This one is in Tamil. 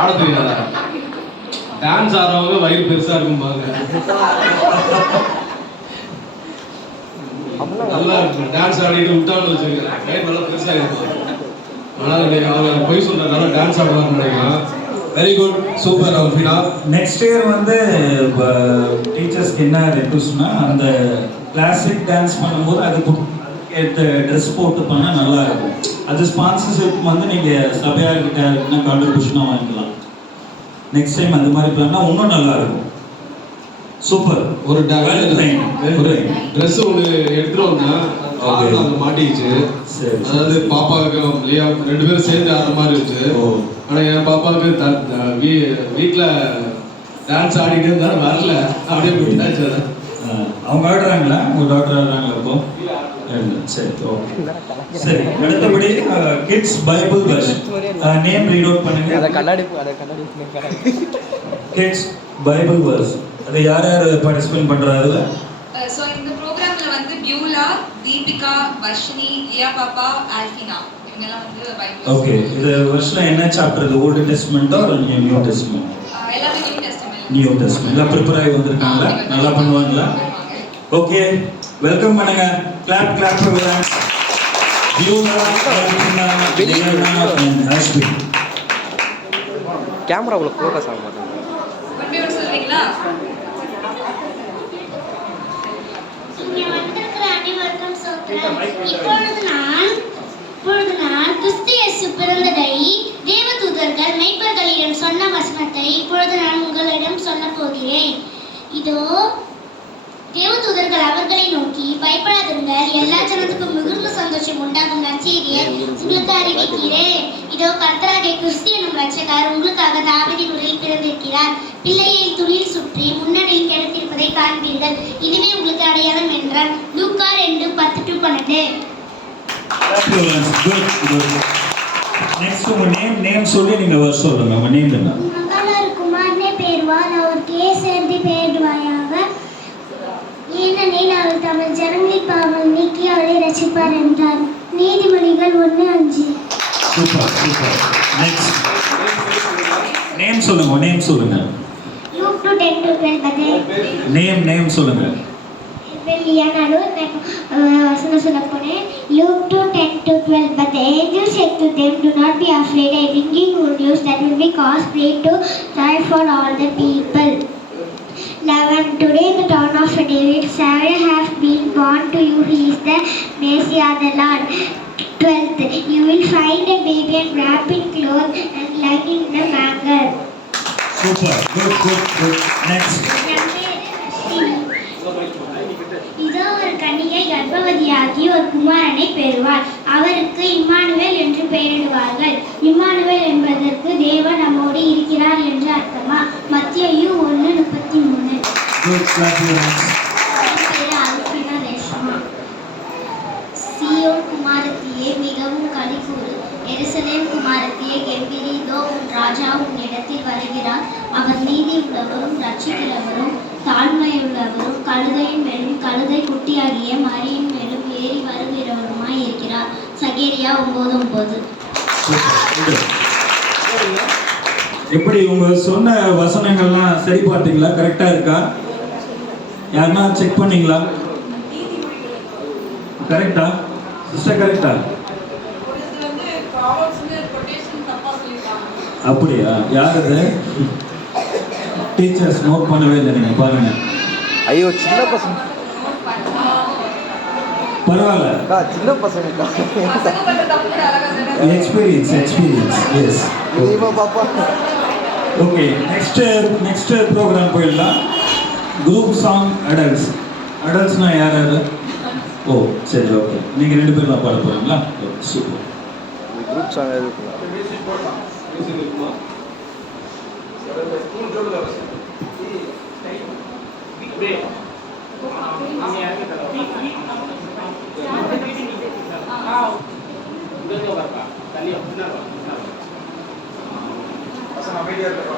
ஆட தெரியாதா? டான்ஸ் ஆடுறவங்க வயிறு பெருசா இருக்கும் பாருங்க. நல்லா இருக்கும். டான்ஸ் ஆடிட்டு விட்டாலும் வச்சுருக்கேன் வயிறு நல்லா பெருசா இருக்கும். ஆனால் அவங்க போய் சொல்றதுனால டான்ஸ் ஆடுவார்னு நினைக்கலாம். Very good, super Alfina. Next year வந்து டீச்சர்ஸ்க்கு என்ன ரெக்வஸ்ட்னா, அந்த கிளாசிக் டான்ஸ் பண்ணும்போது அதுக்கு ஏற்ற ட்ரெஸ் போட்டு பண்ணால் நல்லா இருக்கும். அது ஸ்பான்சர்ஷிப் வந்து நீங்கள் சபையார்கிட்ட இருக்குன்னா கான்ட்ரிபியூஷனாக வாங்கிக்கலாம். நெக்ஸ்ட் டைம் அந்த மாதிரி பண்ணால் இன்னும் நல்லா இருக்கும். சூப்பர். ஒரு ட்ரெஸ் ஒன்று எடுத்துட்டோம்னா அங்கே மாட்டிக்கிச்சு. அதாவது பாப்பாவுக்கு லியா 2 பேரும் சேர்ந்து ஆடுற மாதிரி இருந்துச்சு. ஆனால் என் பாப்பாவுக்கு வீட்டில் டான்ஸ் ஆடிட்டு இருந்தாலும் வரல, அப்படியே விட்டாச்சு. அவங்க ஆடுறாங்களா? உங்கள் டாக்டர் ஆடுறாங்களா இப்போ? சரி, ஓகே. சரி, அடுத்தபடி kids Bible verse name read out பண்ணுங்க. கிட்ஸ் பைபிள் வெர்ஸ் அது யார் பார்ட்டிசிபேட் பண்றாரு? சோ இந்த ப்ரோகிராம்ல வந்து பியூலா, தீபிகா, வர்ஷினி, லியா பாப்பா, ஆல்ஃபினா இவங்கெல்லாம் வந்து பைபிள். ஓகே, இது வெர்ஸ்ல என்ன சாப்டர்? இது ஓல்ட் டெஸ்டமென்ட்டா ஆர் நியூ டெஸ்டமென்ட்? எல்லாமே நியூ டெஸ்டமென்ட். New testament. எல்லாம் ப்ரிப்பேர் ஆகி வந்திருக்காங்க. நல்லா பண்ணுவாங்களா? ஓகே, வெல்கம் பண்ணுங்க. கிளாப் கிளாப் பண்ணுங்க. Beulah, Alphina, Leah and Hashmi. Camera உள்ள ஃபோக்கஸ் ஆக மாட்டேங்குது. ஒன் பை ஒன் சொல்றீங்களா? இங்கே வந்திருக்கிற அனைவருக்கும் சோத்திரம். இப்பொழுது நான் கிறிஸ்து இயேசு பிறந்ததை தேவதூதர்கள் மெய்ப்பர்களிடம் சொன்ன வசனத்தை இப்பொழுது நான் உங்களிடம் சொல்ல போகிறேன். இதோ தேவதூதர்கள் அவர்களை நோக்கி, பயப்படாதிருங்கள், எல்லா ஜனத்துக்கும் மிகுந்த சந்தோஷம் உண்டாகும் நற்செய்தியை உங்களுக்கு அறிவிக்கிறேன். இதோ கர்த்தராகிய கிறிஸ்து எனும் இரட்சகர் உங்களுக்காக தாவீதின் ஊரில் பிறந்திருக்கிறார். பிள்ளையை துணியில் சுற்றி முன்னணியில் கிடத்திருப்பதை காண்பீர்கள். இதுவே உங்களுக்கு அடையாளம் என்றார். லூக்கா 2:10-12. நெக்ஸ்ட் உங்க நேம் சொல்லி நீங்க வெர்ஸ் சொல்லுங்க. உங்க நேம் என்ன? மகளர் குமாரனே பேர்வாள், அவர் கேசேர்தி பேர்வாயாக, ஏனெனில் அவர் தமது ஜனங்களின் பாவம் நீக்கி அவளை ரட்சிப்பார் என்றார். நீதிமொழிகள் 1:5. Super super. நெக்ஸ்ட் நேம் சொல்லுங்க. நேம் சொல்லுங்க. Luke 2:10-12. நேம் சொல்லுங்க. வசனம் சொல்ல போனேன். Luke 2:10-12. But the angel said to them, do not be afraid, I bring you good news that will be cause great to joy for all the people. 11. Today in the town of David, Savior has been born to you. He is the Messiah, the Lord. 12. You will find a baby and wrapped in clothes and lying in the manger. Super. Good. Next. இதோ ஒரு கன்னிகை கர்ப்பவதியாகி ஒரு குமாரனை பெறுவார். அவருக்கு இம்மானுவேல் என்று பெயரிடுவார்கள். இம்மானுவேல் என்பதற்கு தேவன் நம்மோடு இருக்கிறார் என்று அர்த்தமா? மத்தேயு 1:33. அல்ஃபினா ரேஷ்மா. சீயோன் குமாரத்தியே மிகவும் களிகூறு, எருசலேம் குமாரத்தியே கெம்பீரி, இதோ உன் ராஜா உன் இடத்தில் வருகிறார். அவர் நீதி உள்ளவரும் ரட்சிக்கிறவரும் தாழ்மையுள்ளவரும் கழுதையின் மேலும் கழுதை குட்டியாகிய மரியின் மேலும் ஏறி வருகிறவருமாய் இருக்கிறார். சகேரியா 9:9. எப்படி உங்க சொன்ன வசனங்கள்லாம் சரி பார்த்தீங்களா? கரெக்டா இருக்கா? யாருன்னா செக் பண்ணீங்களா? கரெக்டா சிஸ்டர்? கரெக்டா? அப்படியா? யாரு டீச்சர்ஸ் நோட் பண்ணவே இல்லை. நீங்க பாருங்க. ஐயோ, சின்ன பசங்க. பரவாயில்ல, சின்ன பசங்க. எக்ஸ்பீரியன்ஸ். எஸ். பாப்பா. ஓகே, நெக்ஸ்ட் ப்ரோக்ராம் போயிடலாம். குரூப் சாங் அடல்ட்ஸ்னா யார்? ஓ சரி, ஓகே. நீங்க 2 பேரும் தான் பாட போறீங்களா? சூப்பர். குரூப் சாங் இருக்கு. அமைதியாக இருக்க